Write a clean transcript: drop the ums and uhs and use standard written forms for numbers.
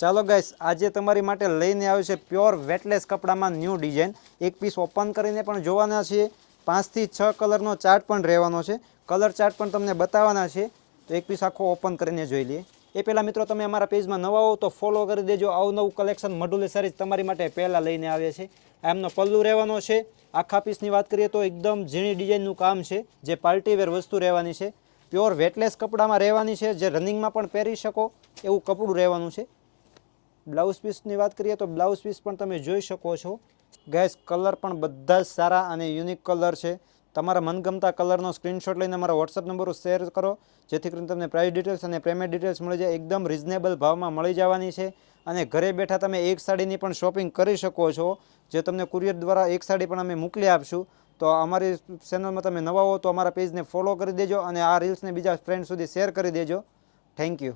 ચાલો ગાઈસ, આજે તમારી માટે લઈને આવ્યો છે પ્યોર વેટલેસ કપડામાં ન્યૂ ડિઝાઇન. એક પીસ ઓપન કરીને પણ જોવાના છીએ. 5 થી 6 કલરનો ચાર્ટ પણ રહેવાનો છે. કલર ચાર્ટ પણ તમને બતાવવાના છે. તો એક પીસ આખો ઓપન કરીને જોઈ લઈએ. એ પહેલાં મિત્રો તમે અમારા પેજમાં નવા હો તો ફોલો કરી દેજો. અવનવું કલેક્શન મઢુલી સારીઝ તમારી માટે પહેલાં લઈને આવે છે. એમનો પલ્લુ રહેવાનો છે. આખા પીસની વાત કરીએ તો એકદમ ઝીણી ડિઝાઇનનું કામ છે, જે પાર્ટીવેર વસ્તુ રહેવાની છે. પ્યોર વેટલેસ કપડામાં રહેવાની છે, જે રનિંગમાં પણ પહેરી શકો એવું કપડું રહેવાનું છે. બ્લાઉઝ પીસની વાત કરીએ તો બ્લાઉઝ પીસ પણ તમે જોઈ શકો છો. ગેસ કલર પણ બધા જ સારા અને યુનિક કલર છે. તમારા મનગમતા કલરનો સ્ક્રીનશોટ લઈને અમારા વોટ્સઅપ નંબર શેર કરો, જેથી કરીને તમને પ્રાઇસ ડિટેલ્સ અને પેમેન્ટ ડિટેલ્સ મળી જાય. એકદમ રિઝનેબલ ભાવમાં મળી જવાની છે. અને ઘરે બેઠા તમે એક સાડીની પણ શોપિંગ કરી શકો છો, જે તમને કુરિયર દ્વારા એક સાડી પણ અમે મોકલી આપશું. તો અમારી ચેનલમાં તમે નવા હો તો અમારા પેજને ફોલો કરી દેજો અને આ રીલ્સને બીજા ફ્રેન્ડ સુધી શેર કરી દેજો. Thank you.